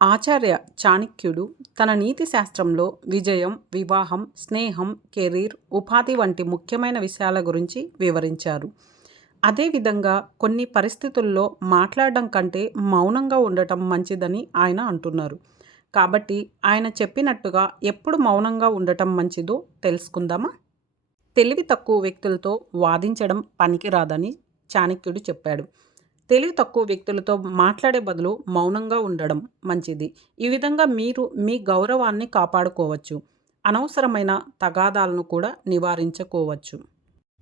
ఆచార్య చాణక్యుడు తన నీతి శాస్త్రంలో విజయం, వివాహం, స్నేహం, కెరీర్, ఉపాధి వంటి ముఖ్యమైన విషయాల గురించి వివరించారు. అదేవిధంగా కొన్ని పరిస్థితుల్లో మాట్లాడడం కంటే మౌనంగా ఉండటం మంచిదని ఆయన అంటున్నారు. కాబట్టి ఆయన చెప్పినట్టుగా ఎప్పుడు మౌనంగా ఉండటం మంచిదో తెలుసుకుందామా? తెలివి తక్కువ వ్యక్తులతో వాదించడం పనికిరాదని చాణక్యుడు చెప్పాడు. తెలివి తక్కువ వ్యక్తులతో మాట్లాడే బదులు మౌనంగా ఉండడం మంచిది. ఈ విధంగా మీరు మీ గౌరవాన్ని కాపాడుకోవచ్చు. అనవసరమైన తగాదాలను కూడా నివారించుకోవచ్చు.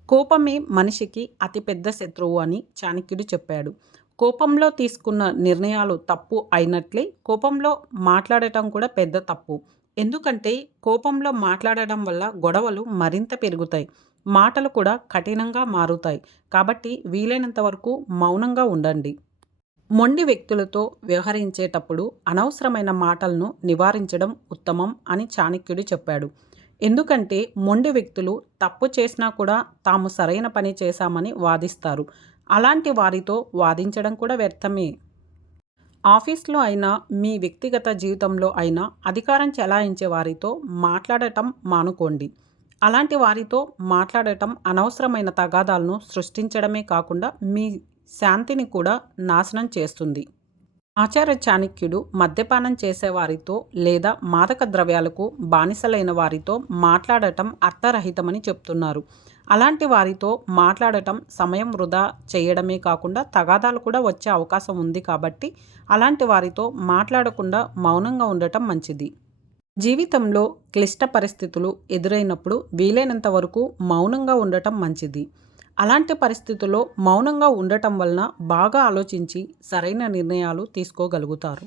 కోపమే మనిషికి అతిపెద్ద శత్రువు అని చాణక్యుడు చెప్పాడు. కోపంలో తీసుకున్న నిర్ణయాలు తప్పు అయినట్లే కోపంలో మాట్లాడటం కూడా పెద్ద తప్పు. ఎందుకంటే కోపంలో మాట్లాడడం వల్ల గొడవలు మరింత పెరుగుతాయి. మాటలు కూడా కఠినంగా మారుతాయి. కాబట్టి వీలైనంత వరకు మౌనంగా ఉండండి. మొండి వ్యక్తులతో వ్యవహరించేటప్పుడు అనవసరమైన మాటలను నివారించడం ఉత్తమం అని చాణక్యుడు చెప్పాడు. ఎందుకంటే మొండి వ్యక్తులు తప్పు చేసినా కూడా తాము సరైన పని చేశామని వాదిస్తారు. అలాంటి వారితో వాదించడం కూడా వ్యర్థమే. ఆఫీస్లో అయినా మీ వ్యక్తిగత జీవితంలో అయినా అధికారం చెలాయించే వారితో మాట్లాడటం మానుకోండి. అలాంటి వారితో మాట్లాడటం అనవసరమైన తగాదాలను సృష్టించడమే కాకుండా మీ శాంతిని కూడా నాశనం చేస్తుంది. ఆచార్య చాణక్యుడు మద్యపానం చేసేవారితో లేదా మాదక ద్రవ్యాలకు బానిసలైన వారితో మాట్లాడటం అర్థరహితమని చెప్తున్నారు. అలాంటి వారితో మాట్లాడటం సమయం వృధా చేయడమే కాకుండా తగాదాలు కూడా వచ్చే అవకాశం ఉంది. కాబట్టి అలాంటి వారితో మాట్లాడకుండా మౌనంగా ఉండటం మంచిది. జీవితంలో క్లిష్ట పరిస్థితులు ఎదురైనప్పుడు వీలైనంత వరకు మౌనంగా ఉండటం మంచిది. అలాంటి పరిస్థితుల్లో మౌనంగా ఉండటం వలన బాగా ఆలోచించి సరైన నిర్ణయాలు తీసుకోగలుగుతారు.